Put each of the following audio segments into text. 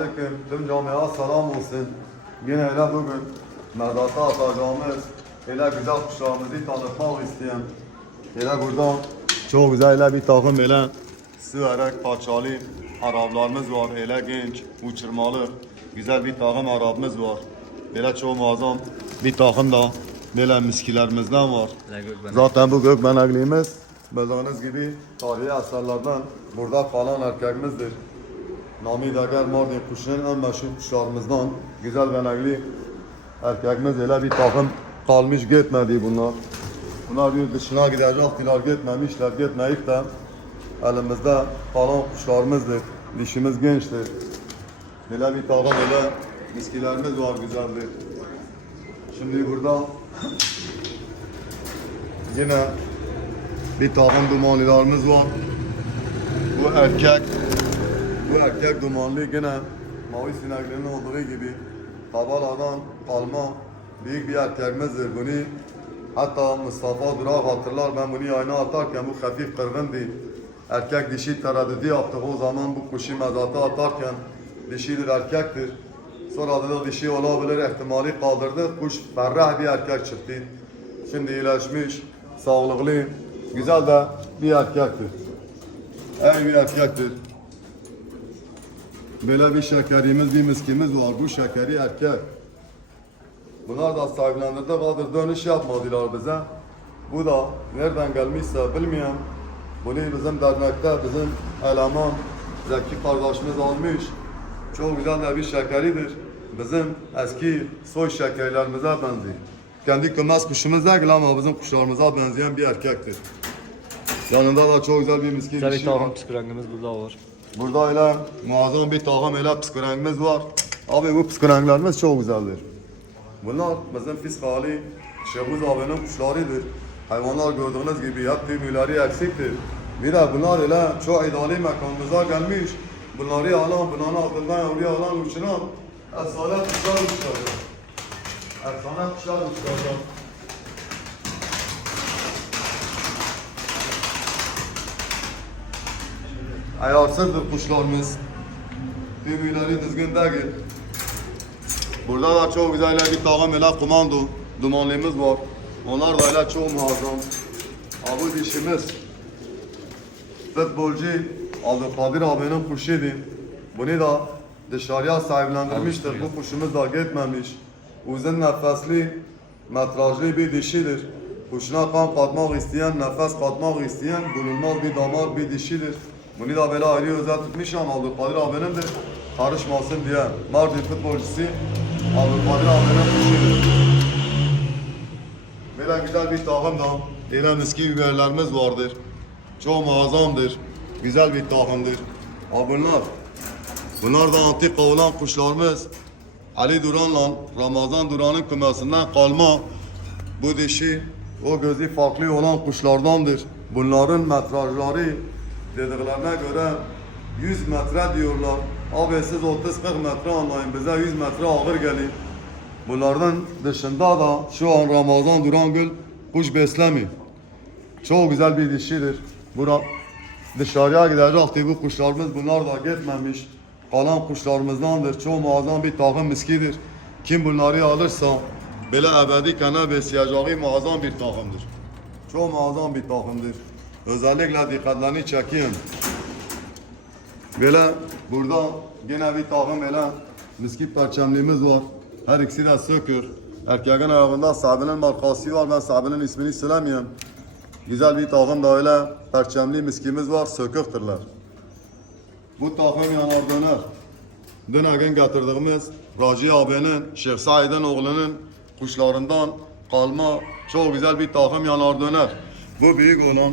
aleyküm. Tüm camiaya selam olsun. Yine hele bugün mezata atacağımız hele güzel kuşlarımızı tanıtmak isteyen hele buradan çok güzel hele bir takım hele süerek parçalı Araplarımız var. Hele genç, uçurmalı, güzel bir takım Arapımız var. Böyle çok muazzam bir takım da böyle miskilerimizden var. Zaten bu gökmenekliğimiz bildiğiniz gibi tarihi eserlerden burada kalan erkekimizdir. Nami Dager Mardin kuşunun en meşhur kuşlarımızdan güzel benekli erkekimiz öyle bir takım kalmış gitmedi bunlar. Bunlar bir dışına gidecektiler gitmemişler gitmeyip de elimizde kalan kuşlarımızdır. Dişimiz gençtir. Böyle bir takım öyle miskilerimiz var güzeldir. Şimdi burada yine bir takım dumanlılarımız var. Bu erkek bu erkek dumanlı yine mavi sineklerinin olduğu gibi Kabala'dan kalma büyük bir erkekimizdir. Bunu hatta Mustafa Durak hatırlar ben bunu yayına atarken bu hafif kırgındı. Erkek dişi tereddüdü yaptık o zaman bu kuşu mezata atarken dişidir erkektir. Sonra da dişi olabilir ihtimali kaldırdı. Kuş ferrah bir erkek çıktı. Şimdi iyileşmiş, sağlıklı, güzel de bir erkektir. En bir erkektir. Böyle bir şekerimiz, bir miskimiz var. Bu şekeri erkek. Bunlar da sahiplendirdi kadar dönüş yapmadılar bize. Bu da nereden gelmişse bilmiyorum. Bunu bizim dernekte bizim eleman Zeki kardeşimiz almış. Çok güzel de bir şekeridir. Bizim eski soy şekerlerimize benziyor. Kendi kümes kuşumuz değil ama bizim kuşlarımıza benzeyen bir erkektir. Yanında da çok güzel bir miski Güzel bir dişi var. takım psikologimiz burada var. Burada öyle muazzam bir takım öyle psikorengimiz var. Abi bu psikorenglerimiz çok güzeldir. Bunlar bizim fiskali Şebuz abinin kuşlarıdır. Hayvanlar gördüğünüz gibi hep tümüleri eksiktir. Bir de bunlar öyle çok ideali mekanımıza gelmiş. Bunları alan, bunların altından yavruya alan uçuran efsane kuşlar uçuracak. Efsane kuşlar uçuracak. Ayarsızdır kuşlarımız. Tümüleri düzgün değil. Burada da çok güzel bir takım öyle komando dumanlığımız var. Onlar da öyle çok muazzam. Abu dişimiz futbolcu Abdülkadir abinin kuşuydu. Bunu da dışarıya sahiplendirmiştir. Bu kuşumuz da gitmemiş. Uzun nefesli, metrajlı bir dişidir. Kuşuna kan katmak isteyen, nefes katmak isteyen bulunmaz bir damar bir dişidir. Bunu da böyle ayrı özel tutmuşum Abdülkadir abinindir. Karışmasın diye. Mardin futbolcusu Abdülkadir abinin kuşudur. Böyle güzel bir takım da yine miski biberlerimiz vardır. Çok muazzamdır. Güzel bir takımdır. Ha bunlar. Bunlar da antika olan kuşlarımız. Ali Duran'la Ramazan Duran'ın kümesinden kalma. Bu dişi o gözü farklı olan kuşlardandır. Bunların metrajları dediklerine göre 100 metre diyorlar. Abi siz 30-40 metre anlayın bize 100 metre ağır gelir. Bunlardan dışında da şu an Ramazan Durangül kuş beslemiyor. Çok güzel bir dişidir. Bura dışarıya gidecekti bu kuşlarımız bunlar da gitmemiş. Kalan kuşlarımızdandır. Çok muazzam bir takım miskidir. Kim bunları alırsa böyle ebedi kana besleyeceği muazzam bir takımdır. Çok muazzam bir takımdır. Özellikle dikkatlerini çekeyim. Böyle burada yine bir takım böyle miski perçemliğimiz var. Her ikisi de sökür. Erkeğin ayağında sahibinin markası var. Ben sahibinin ismini söylemiyorum. Güzel bir takım da öyle perçemli miskimiz var. Söküktürler. Bu takım yanar döner. Dün gün getirdiğimiz Raci abinin, Şeyh Said'in oğlunun kuşlarından kalma çok güzel bir takım yanar döner. Bu büyük olan,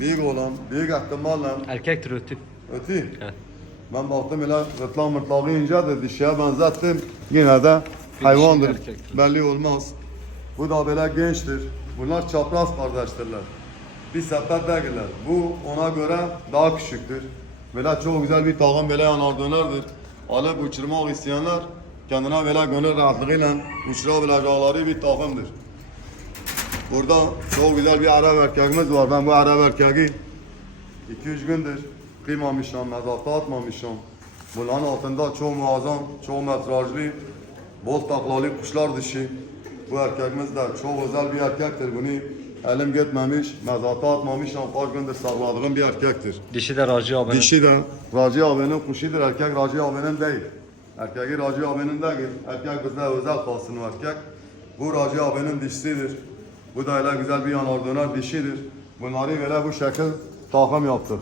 büyük olan, büyük ihtimalle Erkektir ötü. Ötü. Evet. Ben baktım öyle gırtlak mırtlağı ince de dişiye benzettim. Yine de hayvandır. erkektir. Belli olmaz. Bu da böyle gençtir. Bunlar çapraz kardeştirler. Bir sepet değiller. Bu ona göre daha küçüktür. Böyle çok güzel bir takım böyle yanar dönerdir. Alıp uçurmak isteyenler kendine böyle gönül rahatlığıyla uçurabilecekleri bir takımdır. Burada çok güzel bir Arap erkeğimiz var. Ben bu Arap erkeği 2-3 gündür kıymamışım, mezata atmamışım. Bunların altında çok muazzam, çok metrajlı, bol taklalı kuşlar dişi. Bu erkekimiz de çok özel bir erkektir. Bunu elim gitmemiş, mezata atmamış ama kaç gündür sakladığım bir erkektir. Dişi de Raci abinin. Dişi de Raci abinin kuşudur, erkek Raci abinin değil. Erkeği Raci abinin değil, erkek bizde özel kalsın erkek. Bu Raci abinin dişisidir. Bu da öyle güzel bir yanardına dişidir. Bunları böyle bu şekil takım yaptık.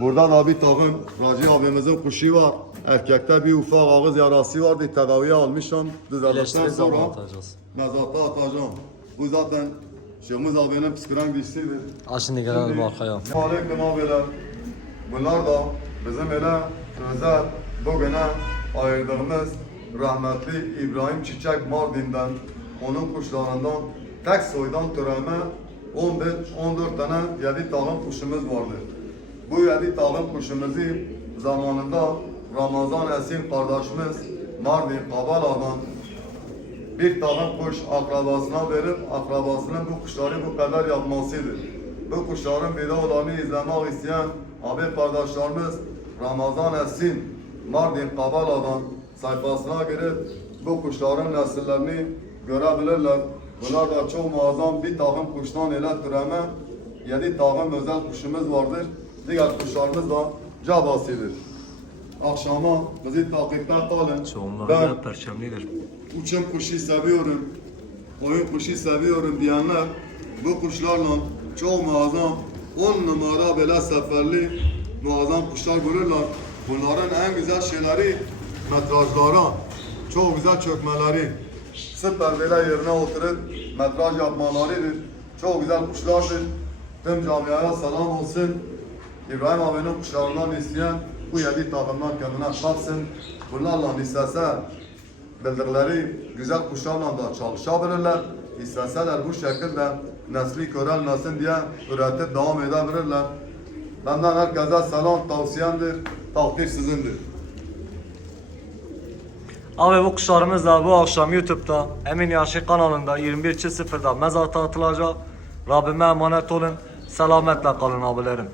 Burada da bir takım Raci abimizin kuşu var. Erkekte bir ufak ağız yarası vardı, tedaviye almışım. Düzeldikten sonra mezata atacağım. Bu zaten Şemiz abinin psikolog dişisidir. Şimdi gelelim arkaya. Aleyküm abiler. Bunlar da bizim ele özel bugüne ayırdığımız rahmetli İbrahim Çiçek Mardin'den onun kuşlarından tek soydan türeme 11-14 tane 7 takım kuşumuz vardır. Bu 7 takım kuşumuzu zamanında Ramazan Esin kardeşimiz Mardin Kabala'dan bir takım kuş akrabasına verip akrabasının bu kuşları bu kadar yapmasıdır. Bu kuşların videolarını izlemek isteyen abi kardeşlerimiz Ramazan Esin Mardin Kabala'dan sayfasına girip bu kuşların nesillerini görebilirler. Bunlar da çok muazzam bir takım kuştan ele türeme yedi takım özel kuşumuz vardır. Diğer kuşlarımız da cabasıdır. Akşama bizi takipte kalın. Çoğunları Ben da perçemlidir. uçan kuşu seviyorum, oyun kuşu seviyorum diyenler bu kuşlarla çok muazzam 10 numara böyle seferli muazzam kuşlar görürler. Bunların en güzel şeyleri metrajlara, çok güzel çökmeleri. Süper böyle yerine oturup metraj yapmalarıdır. Çok güzel kuşlardır. Tüm camiaya selam olsun. İbrahim abinin kuşlarından isteyen bu yedi takımdan kendine kapsın. Bunlarla istese bildikleri güzel kuşlarla da çalışabilirler. İsteseler bu şekilde nesli körelmesin diye üretip devam edebilirler. Benden herkese selam tavsiyemdir. Takdir sizindir. Abi bu kuşlarımız da bu akşam YouTube'da Emin Yaşı kanalında 21.00'da mezar atılacak. Rabbime emanet olun. Selametle kalın abilerim.